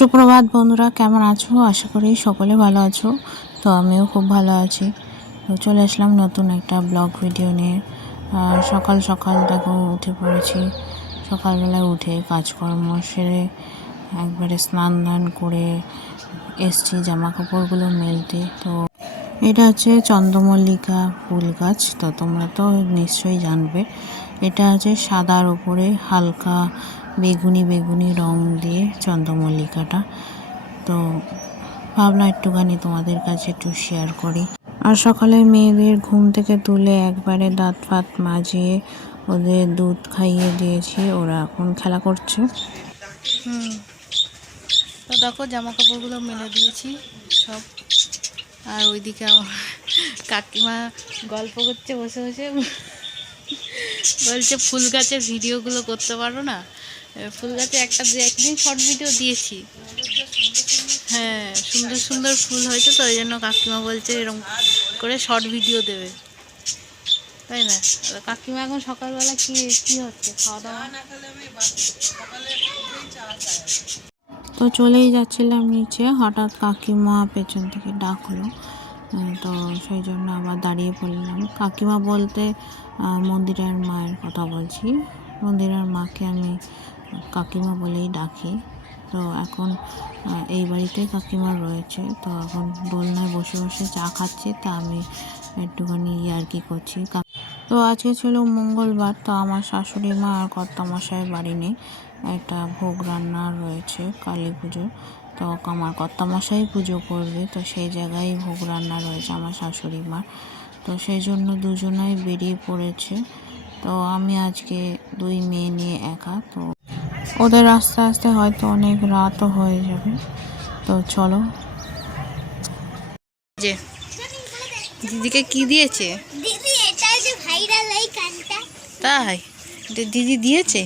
সুপ্রভাত বন্ধুরা, কেমন আছো? আশা করি সকলে ভালো আছো। তো আমিও খুব ভালো আছি। তো চলে আসলাম নতুন একটা ব্লগ ভিডিও নিয়ে। সকাল সকাল দেখো, উঠে পড়েছি। সকালবেলায় উঠে কাজকর্ম সেরে একবারে স্নান দান করে এসছি জামা কাপড়গুলো মেলতে। তো এটা হচ্ছে চন্দ্রমল্লিকা ফুল গাছ। তো তোমরা তো নিশ্চয়ই জানবে। এটা আছে সাদার ওপরে হালকা বেগুনি বেগুনি রং দিয়ে চন্দ্রমল্লিকাটা। তো ভাবলাম একটুখানি তোমাদের কাছে একটু শেয়ার করি। আর সকালে মেয়েদের ঘুম থেকে তুলে একবারে দাঁত ফাত মাজিয়ে ওদের দুধ খাইয়ে দিয়েছি, ওরা এখন খেলা করছে। তো দেখো জামা কাপড়গুলো মেলে দিয়েছি সব। আর ওইদিকে আমার কাকিমা গল্প করছে, বসে বসে বলছে, ফুল গাছের ভিডিওগুলো করতে পারো না? ফুল গাছে একটা দু একদিন শর্ট ভিডিও দিয়েছি। হ্যাঁ সুন্দর সুন্দর ফুল হয়েছে তো, ওই জন্য কাকিমা বলছে এরকম করে শর্ট ভিডিও দেবে। তাই না? কাকিমা এখন সকালবেলা কি কি হচ্ছে, খাওয়া দাওয়া? তো চলেই যাচ্ছিলাম নিচে, হঠাৎ কাকিমা পেছন থেকে ডাকলো। তো সেই জন্য আবার দাঁড়িয়ে পড়লাম। কাকিমা বলতে মন্দিরের মায়ের কথা বলছি। মন্দিরের মাকে আমি কাকিমা বলেই ডাকি। তো এখন এই বাড়িতে কাকিমা রয়েছে। তো এখন দোলনায় বসে বসে চা খাচ্ছে, তা আমি একটুখানি ইয়ার্কি করছি। তো আজকে ছিল মঙ্গলবার, তো আমার শাশুড়ি মা আর কর্তামশাই বাড়ি নেই। একটা ভোগ রান্না রয়েছে, কালী পুজো তো আমার কর্তামশাই পুজো করবে, তো সেই জায়গায় ভোগ রান্না রয়েছে আমার শাশুড়ি মার। তো সেই জন্য দুজনাই বেরিয়ে পড়েছে। তো আমি আজকে দুই মেয়ে নিয়ে একা, তো ওদের আস্তে আস্তে হয়তো অনেক রাতও হয়ে যাবে। তো চলো। যে দিদিকে কি দিয়েছে? তাই? এটা দিদি দিয়েছে?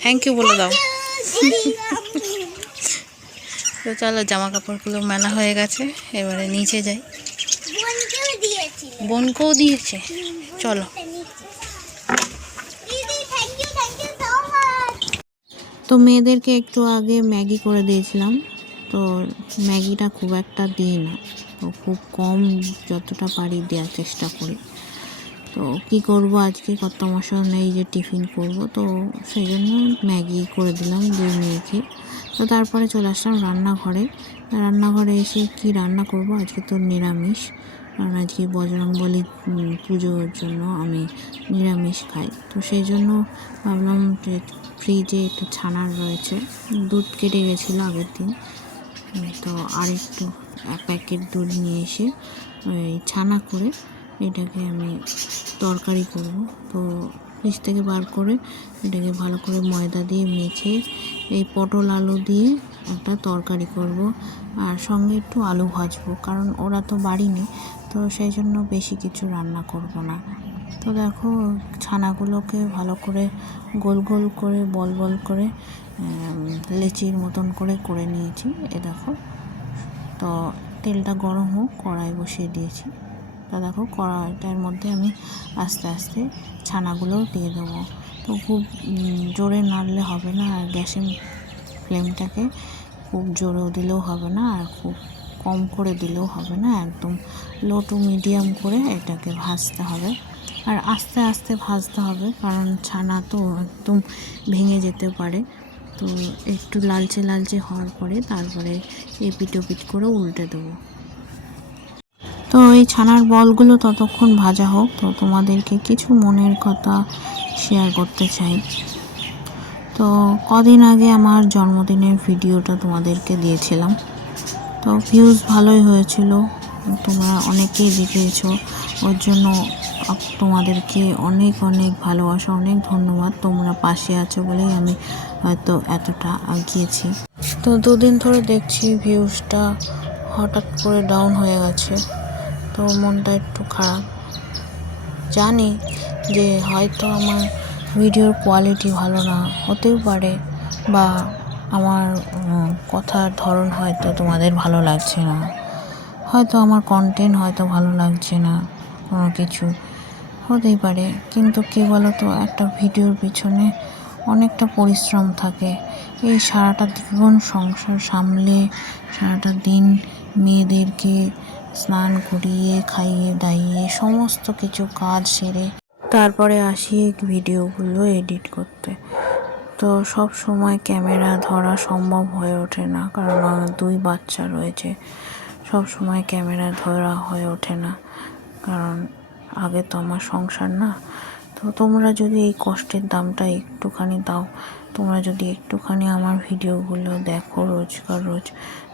থ্যাংক ইউ বলে দাও। তো চলো জামা কাপড়গুলো মেলা হয়ে গেছে এবারে নিচে যাই। বোনকেও দিয়েছে? চলো দিদি thank you thank you so much তো মেয়েদেরকে একটু আগে ম্যাগি করে দিয়েছিলাম। তো ম্যাগিটা খুব একটা দিই না। তো খুব কম যতটা পারি দেওয়ার চেষ্টা করি। তো কি করব আজকে? কত মশলা নেই যে টিফিন করব। তো সেই জন্য ম্যাগি করে দিলাম দুই মেয়েকে। তো তারপরে চলে আসলাম রান্নাঘরে। রান্নাঘরে এসে কি রান্না করব? আজকে তো নিরামিষ। কারণ আজকে বজরং বলি পুজোর জন্য আমি নিরামিষ খাই। তো সেই জন্য ভাবলাম যে ফ্রিজে একটু ছানার রয়েছে, দুধ কেটে গেছিল আগের দিন। তো আর একটু এক প্যাকেট দুধ নিয়ে এসে ওই ছানা করে এটাকে আমি তরকারি করব। তো ফ্রিজ থেকে বার করে এটাকে ভালো করে ময়দা দিয়ে মেখে এই পটল আলু দিয়ে একটা তরকারি করব আর সঙ্গে একটু আলু ভাজবো, কারণ ওরা তো বাড়ি নেই, তো সেই জন্য বেশি কিছু রান্না করব না। তো দেখো ছানাগুলোকে ভালো করে গোল গোল করে, বল বল করে লেচির মতন করে করে নিয়েছি। এ দেখো, তো তেলটা গরম হোক, কড়াই বসিয়ে দিয়েছি। তো দেখো কড়াইটার মধ্যে আমি আস্তে আস্তে ছানাগুলো দিয়ে দেবো। তো খুব জোরে নাড়লে হবে না আর গ্যাসের ফ্লেমটাকে খুব জোরেও দিলেও হবে না আর খুব কম করে দিলেও হবে না, একদম লো টু মিডিয়াম করে এটাকে ভাজতে হবে। আর আস্তে আস্তে ভাজতে হবে কারণ ছানা তো একদম ভেঙে যেতে পারে। তো একটু লালচে লালচে হওয়ার পরে তারপরে এপিট ওপিট করে উল্টে দেবো। তো এই ছানার বলগুলো ততক্ষণ ভাজা হোক, তো তোমাদেরকে কিছু মনের কথা শেয়ার করতে চাই। তো কদিন আগে আমার জন্মদিনের ভিডিওটা তোমাদেরকে দিয়েছিলাম। তো ভিউজ ভালোই হয়েছিল, তোমরা অনেকেই দেখেছ ওর জন্য তোমাদেরকে অনেক অনেক ভালোবাসা, অনেক ধন্যবাদ, তোমরা পাশে আছো বলেই আমি হয়তো এতটা এগিয়েছি তো দুদিন ধরে দেখছি ভিউজটা হঠাৎ করে ডাউন হয়ে গেছে। তো মনটা একটু খারাপ। জানি যে হয়তো আমার ভিডিওর কোয়ালিটি ভালো না হতেও পারে বা আমার কথার ধরন হয়তো তোমাদের ভালো লাগছে না। হয়তো আমার কন্টেন্ট হয়তো ভালো লাগছে না, কোনো কিছু হতেই পারে। কিন্তু কী বলো তো একটা ভিডিওর পিছনে অনেকটা পরিশ্রম থাকে। এই সারাটা জীবন সংসার সামলে, সারাটা দিন মেয়েদেরকে স্নান করিয়ে, খাইয়ে, দাইয়ে সমস্ত কিছু কাজ সেরে তারপরে আসি ভিডিওগুলো এডিট করতে। তো সব সময় ক্যামেরা ধরা সম্ভব হয়ে ওঠে না, কারণ আমার দুই বাচ্চা রয়েছে। সব সময় ক্যামেরা ধরা হয়ে ওঠে না, কারণ আগে তো আমার সংসার না। তো তোমরা যদি এই কষ্টের দামটা একটুখানি দাও, তোমরা যদি একটুখানি আমার ভিডিওগুলো দেখো রোজকার রোজ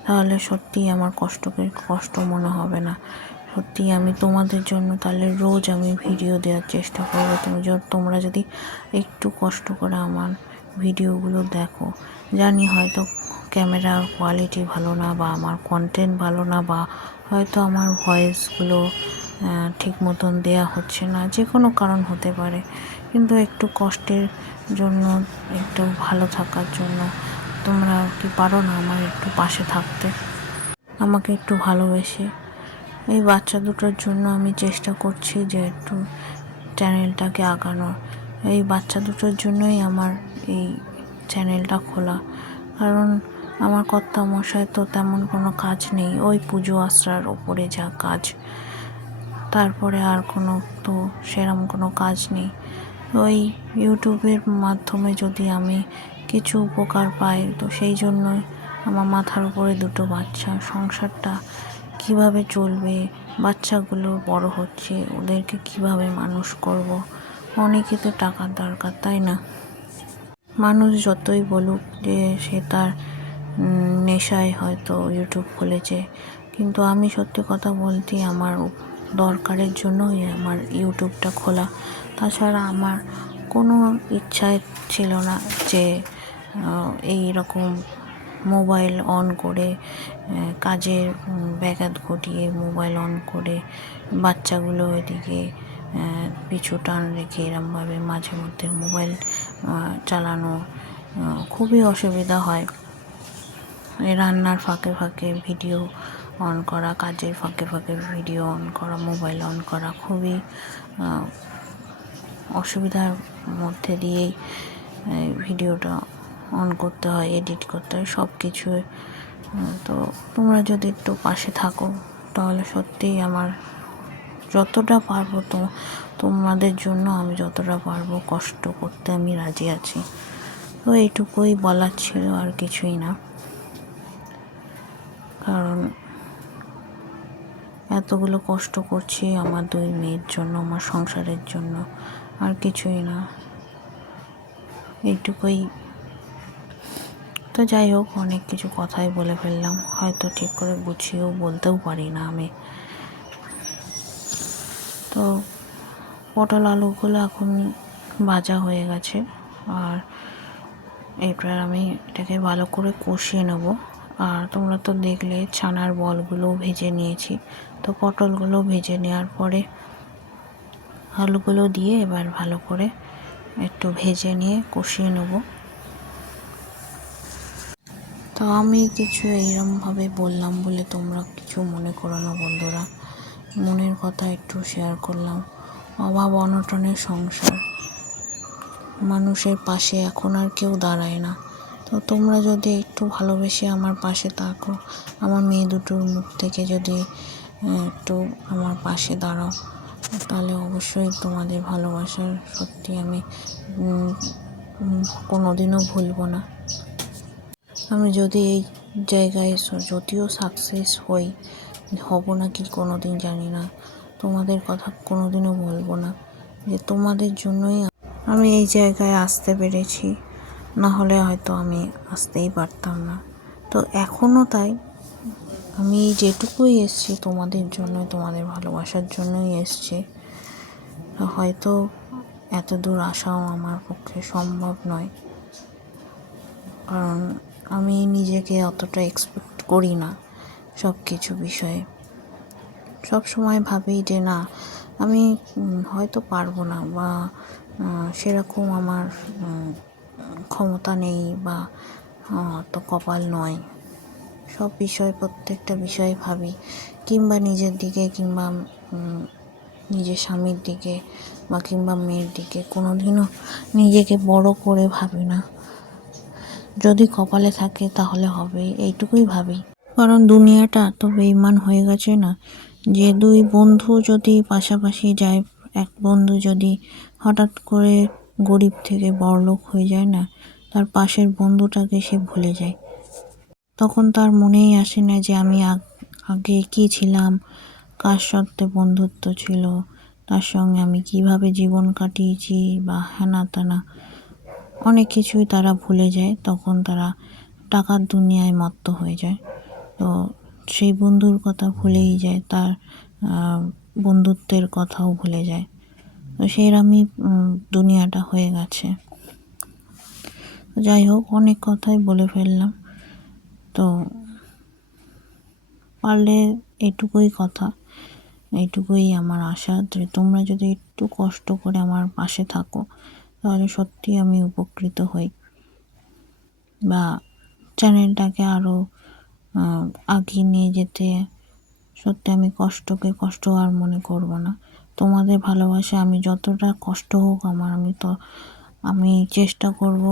তাহলে সত্যিই আমার কষ্টকে কষ্ট মনে হবে না। সত্যি আমি তোমাদের জন্য তাহলে রোজ আমি ভিডিও দেওয়ার চেষ্টা করব। তুমি তোমরা যদি একটু কষ্ট করে আমার ভিডিওগুলো দেখো, জানি হয়তো ক্যামেরার কোয়ালিটি ভালো না বা আমার কন্টেন্ট ভালো না বা হয়তো আমার ভয়েসগুলো ঠিক মতন দেয়া হচ্ছে না, যে কোনো কারণ হতে পারে। কিন্তু একটু কষ্টের জন্য, একটু ভালো থাকার জন্য তোমরা কি পারো না আমার একটু পাশে থাকতে? আমাকে একটু ভালোবেসে। এই বাচ্চা দুটোর জন্য আমি চেষ্টা করছি যে একটু চ্যানেলটাকে আগানোর এই বাচ্চা দুটোর জন্যই আমার এই চ্যানেলটা খোলা। কারণ আমার কর্তা মশাই তো তেমন কোনো কাজ নেই। ওই পুজো আশ্রার ওপরে যা কাজ, তারপরে আর কোনো তো সেরম কোনো কাজ নেই। ওই ইউটিউবের মাধ্যমে যদি আমি কিছু উপকার পাই তো সেই জন্যই আমার মাথার উপরে দুটো বাচ্চা। সংসারটা কীভাবে চলবে? বাচ্চাগুলো বড় হচ্ছে, ওদেরকে কীভাবে মানুষ করব? অনেকে তো টাকার দরকার, তাই না? মানুষ যতই বলুক যে সে তার নেশায় হয়তো ইউটিউব খুলেছে, কিন্তু আমি সত্যি কথা বলতে আমার দরকারের জন্যই আমার ইউটিউবটা খোলা। তাছাড়া আমার কোনো ইচ্ছায় ছিল না যে এই রকম মোবাইল অন করে কাজের ব্যাঘাত ঘটিয়ে মোবাইল অন করে বাচ্চাগুলো এদিকে পিছু টান রেখে এরমভাবে মাঝে মধ্যে মোবাইল চালানো খুবই অসুবিধা হয়। রান্নার ফাঁকে ফাঁকে ভিডিও অন করা, কাজের ফাঁকে ফাঁকে ভিডিও অন করা, মোবাইল অন করা খুবই অসুবিধার মধ্যে দিয়েই ভিডিওটা অন করতে হয় এডিট করতে হয় সব কিছু তো তোমরা যদি একটু পাশে থাকো, তাহলে সত্যিই আমার যতটা পারব তো তোমাদের জন্য আমি যতটা পারব কষ্ট করতে আমি রাজি আছি। তো এইটুকুই বলার ছিল, আর কিছুই না। কারণ এতগুলো কষ্ট করছি আমার দুই মেয়ের জন্য, আমার সংসারের জন্য, আর কিছুই না। এইটুকুই তো যাই হোক, অনেক কিছু কথাই বলে ফেললাম। হয়তো ঠিক করে গুছিয়েও বলতেও পারি না আমি। তো পটল আলুগুলো এখন ভাজা হয়ে গেছে। আর এবার আমি এটাকে ভালো করে কষিয়ে নেব। আর তোমরা তো দেখলে ছানার বলগুলো ভেজে নিয়েছি। তো পটলগুলো ভেজে নেওয়ার পরে আলুগুলো দিয়ে এবার ভালো করে একটু ভেজে নিয়ে কষিয়ে নেব। আমি কিছু এইরমভাবে বললাম বলে তোমরা কিছু মনে করো না বন্ধুরা। মনের কথা একটু শেয়ার করলাম। অভাব অনটনের সংসার। মানুষের পাশে এখন আর কেউ দাঁড়ায় না। তো তোমরা যদি একটু ভালোবেসে আমার পাশে থাকো আমার মেয়ে দুটোর মুখ থেকে যদি একটু আমার পাশে দাঁড়াও তাহলে অবশ্যই তোমাদের ভালোবাসার সত্যি আমি উম, কোনোদিনও ভুলবো না। আমি যদি এই জায়গায় যদিও সাকসেস হই, হব না কি কোনো দিন জানি না। তোমাদের কথা কোনো দিনও বলব না। যে তোমাদের জন্যই আমি এই জায়গায় আসতে পেরেছি। না হলে হয়তো আমি আসতেই পারতাম না। তো এখনও তাই। আমি যেটুকুই এসছি তোমাদের জন্য তোমাদের ভালোবাসার জন্যই এসছি। হয়তো এত দূর আসাও আমার পক্ষে সম্ভব নয়। কারণ আমি নিজেকে অতটা এক্সপেক্ট করি না সব কিছু বিষয়ে। সব সময় ভাবি যে না, আমি হয়তো পারব না বা সেরকম আমার ক্ষমতা নেই বা অত কপাল নয়। সব বিষয়, প্রত্যেকটা বিষয়ে ভাবি। কিংবা নিজের দিকে কিংবা নিজের স্বামীর দিকে বা কিংবা মেয়ের দিকে কোনোদিনও নিজেকে বড় করে ভাবি না। যদি কপালে থাকে, তাহলে হবে। এইটুকুই ভাবি। কারণ দুনিয়াটা তো বেইমান হয়ে গেছে না, যে দুই বন্ধু যদি পাশাপাশি যায়, এক বন্ধু যদি হঠাৎ করে গরিব থেকে বড়লোক হয়ে যায় না, তার পাশের বন্ধুটাকে সে ভুলে যায়। তখন তার মনেই আসে না যে আমি আগে কি ছিলাম, কার সত্ত্বে বন্ধুত্ব ছিল, তার সঙ্গে আমি কীভাবে জীবন কাটিয়েছি, বা হেনা তেনা অনেক কিছুই তারা ভুলে যায় তখন তারা টাকার দুনিয়ায় মত্ত হয়ে যায়। তো সেই বন্ধুর কথা ভুলেই যায় তার বন্ধুত্বের কথাও ভুলে যায়। তো সেইরকমই উম, দুনিয়াটা হয়ে গেছে। যাই হোক অনেক কথাই বলে ফেললাম। তো পারলে এটুকুই কথা এইটুকুই আমার আশা। যে তোমরা যদি একটু কষ্ট করে আমার পাশে থাকো তাহলে সত্যি আমি উপকৃত হই। বা চ্যানেলটাকে আরও আগিয়ে নিয়ে যেতে সত্যি আমি কষ্টকে কষ্ট আর মনে করব না। তোমাদের ভালোবাসা আমি যতটা কষ্ট হোক আমার, আমি তো, আমি চেষ্টা করব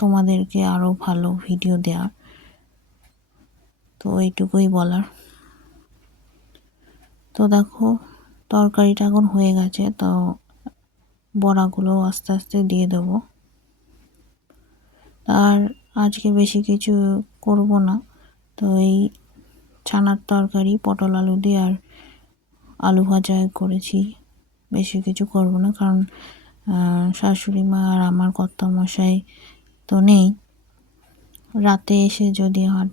তোমাদেরকে আরও ভালো ভিডিও দেওয়ার তো এইটুকুই বলার। তো দেখো, তরকারিটা এখন হয়ে গেছে, তো বড়াগুলো আস্তে আস্তে দিয়ে দেবো। আর আজকে বেশি কিছু করব না। তো এই ছানার তরকারি, পটল আলু দিয়ে আর আলু ভাজা করেছি। বেশি কিছু করব না কারণ শাশুড়ি মা আর আমার কর্তামশাই তো নেই। রাতে এসে যদি আর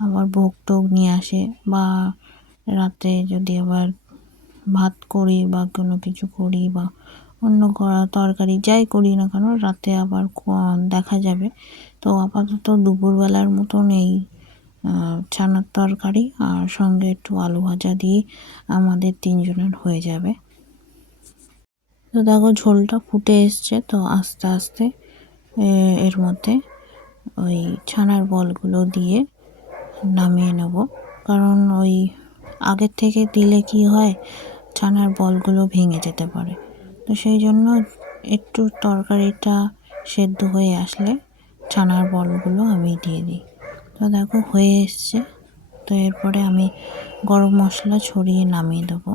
আবার ভোগ টোগ নিয়ে আসে বা রাতে যদি আবার ভাত করি বা কোনো কিছু করি বা অন্য করা, তরকারি যাই করি না কেন, রাতে আবার দেখা যাবে। তো আপাতত দুপুরবেলার মতন এই ছানার তরকারি আর সঙ্গে একটু আলু ভাজা দিয়ে আমাদের তিনজনের হয়ে যাবে। তো দেখো ঝোলটা ফুটে এসছে, তো আস্তে আস্তে এর মধ্যে ওই ছানার বলগুলো দিয়ে নামিয়ে নেব। কারণ ওই আগের থেকে দিলে কি হয়, ছানার বলগুলো ভেঙে যেতে পারে। তো সেই জন্য একটু তরকারিটা সেদ্ধ হয়ে আসলে ছানার বলগুলো আমি দিয়ে দিই। তো দেখো হয়ে এসছে। তো এরপরে আমি গরম মশলা ছড়িয়ে নামিয়ে দেবো।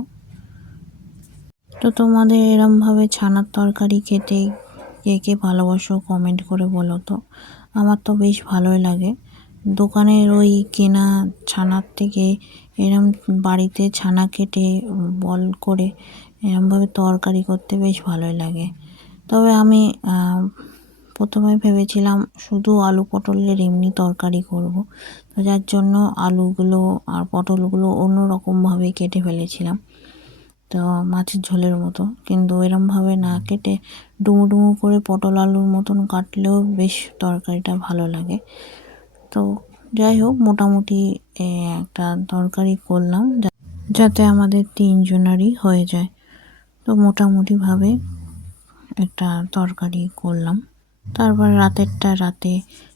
তো তোমাদের এরমভাবে ছানার তরকারি খেতে কে কে ভালোবাসো কমেন্ট করে বলো তো। আমার তো বেশ ভালোই লাগে। দোকানের ওই কেনা ছানার থেকে এরম বাড়িতে ছানা কেটে বল করে এরমভাবে তরকারি করতে বেশ ভালোই লাগে। তবে আমি প্রথমে ভেবেছিলাম শুধু আলু পটলের এমনি তরকারি করব। তো যার জন্য আলুগুলো আর পটলগুলো অন্য রকমভাবে কেটে ফেলেছিলাম। তো মাছের ঝোলের মতো। কিন্তু এরমভাবে না কেটে ডুমো ডুমো করে পটল আলুর মতন কাটলেও বেশ তরকারিটা ভালো লাগে। তো যাই হোক, মোটামুটি একটা তরকারি করলাম যাতে আমাদের তিনজনারই হয়ে যায়। মোটামুটিভাবে একটা তরকারি করলাম। তারপর রাতেরটা রাতে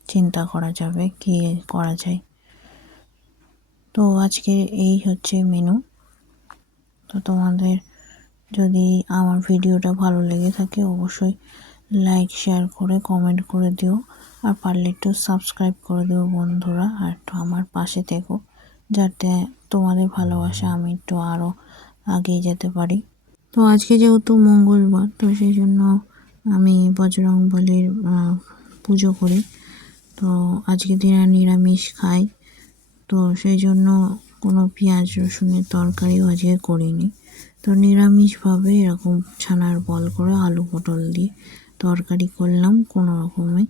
চিন্তা করা যাবে কি করা যায়। তো আজকে এই হচ্ছে মেনু তো তোমাদের যদি আমার ভিডিওটা ভালো লেগে থাকে অবশ্যই লাইক শেয়ার করে কমেন্ট করে দিও। আর পারলে একটু সাবস্ক্রাইব করে দিও বন্ধুরা। আর একটু আমার পাশে থেকো, যাতে তোমাদের ভালোবাসা আমি একটু আরও এগিয়ে যেতে পারি। তো আজকে যেহেতু মঙ্গলবার, তো সেই জন্য আমি বজরং বলির পুজো করি। তো আজকে দিনে নিরামিষ খাই। তো সেই জন্য কোনো পেঁয়াজ, রসুনের তরকারিও আজকে করিনি। তো নিরামিষভাবে এরকম ছানার বল করে আলু পটল দিয়ে তরকারি করলাম কোনো রকমে।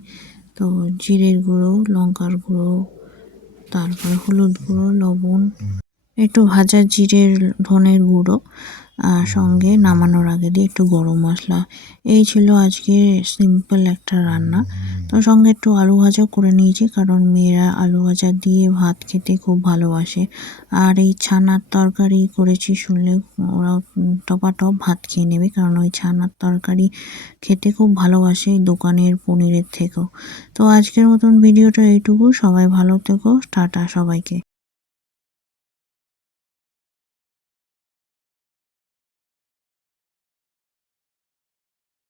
তো জিরের গুঁড়ো, লঙ্কার গুঁড়ো, তারপরে হলুদ গুঁড়ো, লবণ, একটু ভাজা জিরের ধনের গুঁড়ো। সঙ্গে নামানোর আগে দিয়ে একটু গরম মশলা। এই ছিল আজকে সিম্পল একটা রান্না। তো সঙ্গে একটু আলু ভাজা করে নিয়েছি কারণ মেয়েরা আলু ভাজা দিয়ে ভাত খেতে খুব ভালোবাসে। আর এই ছানার তরকারি করেছি শুনলে ওরা টপাটপ ভাত খেয়ে নেবে কারণ ওই ছানার তরকারি খেতে খুব ভালোবাসে দোকানের পনিরের থেকেও। তো আজকের মতন ভিডিওটা এইটুকু। সবাই ভালো থেকো। টাটা সবাইকে।